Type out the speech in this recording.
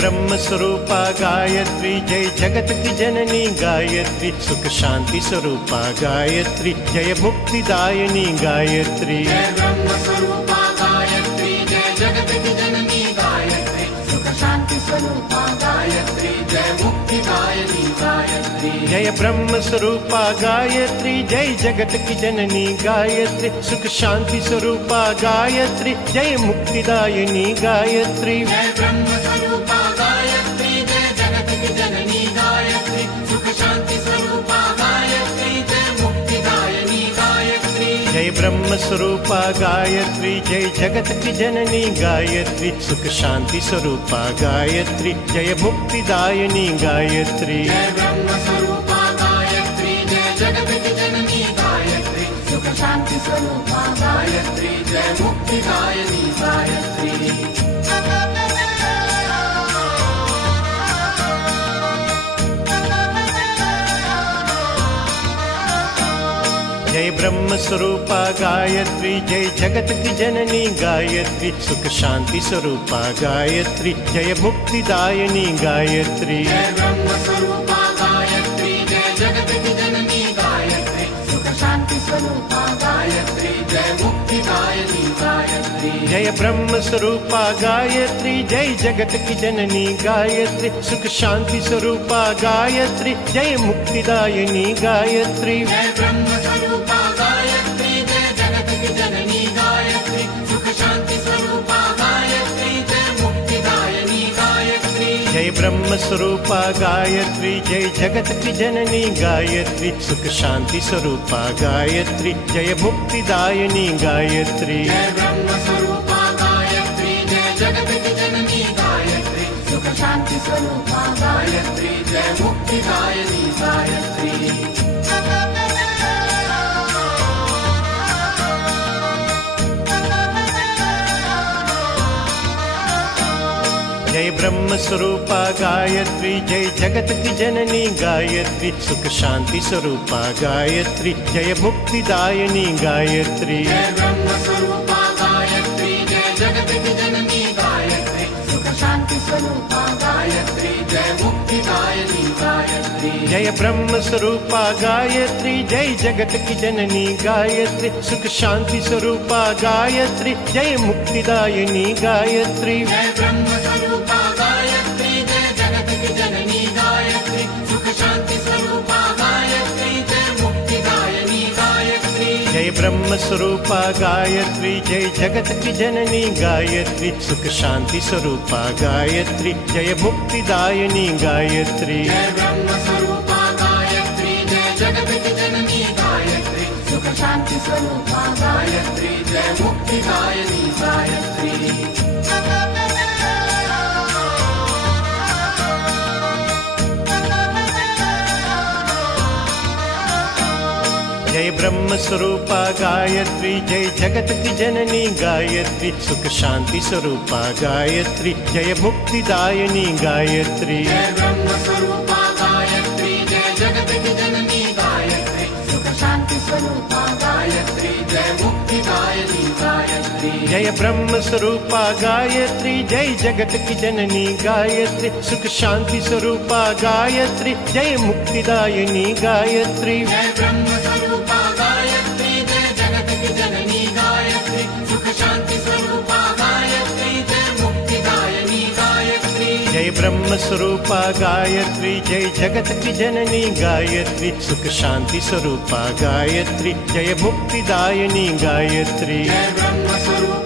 ब्रह्म स्वरूपा गायत्री, जय जगत की जननी गायत्री, सुख शांति स्वरूपा गायत्री, जय मुक्तिदायिनी गायत्री। जय ब्रह्म स्वरूपा गायत्री, जय जगत की जननी गायत्री, सुख शांति स्वरूपा गायत्री, जय मुक्तिदायिनी गायत्री। जय ब्रह्म स्वरूपा गायत्री, जय जगत की जननी गायत्री, सुख शांति स्वरूपा गायत्री, जय मुक्तिदायिनी गायत्री। जय ब्रह्म स्वरूपा गायत्री, जय जगत की जननी गायत्री, सुख शांति स्वरूपा गायत्री, जय मुक्तिदायिनी गायत्री। जय ब्रह्म स्वरूपा गायत्री, जय जगत की जननी गायत्री, सुख शांति स्वरूपा गायत्री, जय मुक्तिदायिनी गायत्री। जय ब्रह्म स्वरूपा गायत्री, जय जगत की जननी गायत्री, सुख शांति स्वरूपा गायत्री, जय मुक्तिदायिनी गायत्री। जय ब्रह्म स्वरूपा गायत्री, जय जगत की जननी गायत्री, सुख शांति स्वरूपा गायत्री, जय मुक्तिदायिनी गायत्री। जय ब्रह्म स्वरूपा गायत्री, जय जगत की जननी गायत्री, सुख शांति स्वरूपा गायत्री, जय मुक्तिदायिनी गायत्री। जय ब्रह्म स्वरूपा गायत्री, जय जगत की जननी गायत्री, सुख शांति स्वरूपा गायत्री, जय मुक्तिदायिनी गायत्री। जय ब्रह्म स्वरूपा गायत्री, जय जगत की जननी गायत्री, सुख शांति स्वरूपा गायत्री, जय मुक्तिदायिनी गायत्री। जय ब्रह्म स्वरूपा गायत्री, जय जगत की जननी गायत्री, सुख शांति स्वरूपा गायत्री, जय मुक्तिदायिनी गायत्री। जय ब्रह्म स्वरूपा गायत्री, जय जगत की जननी गायत्री, सुख शांति स्वरूपा गायत्री, जय मुक्तिदायिनी गायत्री। जय ब्रह्म स्वरूपा गायत्री, जय जगत की जननी गायत्री, सुख शांति स्वरूपा गायत्री, जय मुक्तिदायिनी गायत्री। जय ब्रह्म स्वरूपा गायत्री, जय जगत की जननी गायत्री, सुख शांति स्वरूपा गायत्री, जय मुक्तिदायिनी गायत्री। जय ब्रह्म स्वरूपा गायत्री, जय जगत की जननी गायत्री, सुख शांति स्वरूपा गायत्री, जय मुक्तिदायिनी गायत्री। जय ब्रह्म स्वरूपा गायत्री, जय जगत की जननी गायत्री, सुख शांति स्वरूपा गायत्री, जय मुक्तिदायिनी गायत्री। जय ब्रह्म स्वरूपा गायत्री, जय जगत की जननी गायत्री, सुख शांति स्वरूपा गायत्री, जय मुक्तिदायिनी गायत्री। जय ब्रह्म स्वरूपा गायत्री, जय जगत की जननी गायत्री, सुख शांति स्वरूपा गायत्री, जय मुक्तिदायिनी गायत्री। जय ब्रह्म स्वरूपा गायत्री, जय जगत की जननी गायत्री, सुख शांति स्वरूपा गायत्री, जय मुक्तिदायिनी गायत्री। जय ब्रह्म स्वरूपा गायत्री, जय जगत की जननी गायत्री, सुख शांति स्वरूपा गायत्री, जय मुक्तिदायिनी गायत्री। जय ब्रह्म स्वरूपा गायत्री, जय जगत की जननी गायत्री, सुख शांति स्वरूपा गायत्री, जय मुक्तिदायिनी गायत्री। जय ब्रह्म स्वरूपा गायत्री, जय जगत की जननी गायत्री, सुख शांति स्वरूपा गायत्री, जय मुक्तिदायिनी गायत्री। जय ब्रह्म स्वरूपा गायत्री, जय जगत की जननी गायत्री, सुख शांति स्वरूपा गायत्री, जय मुक्तिदायिनी गायत्री। जय ब्रह्म स्वरूपा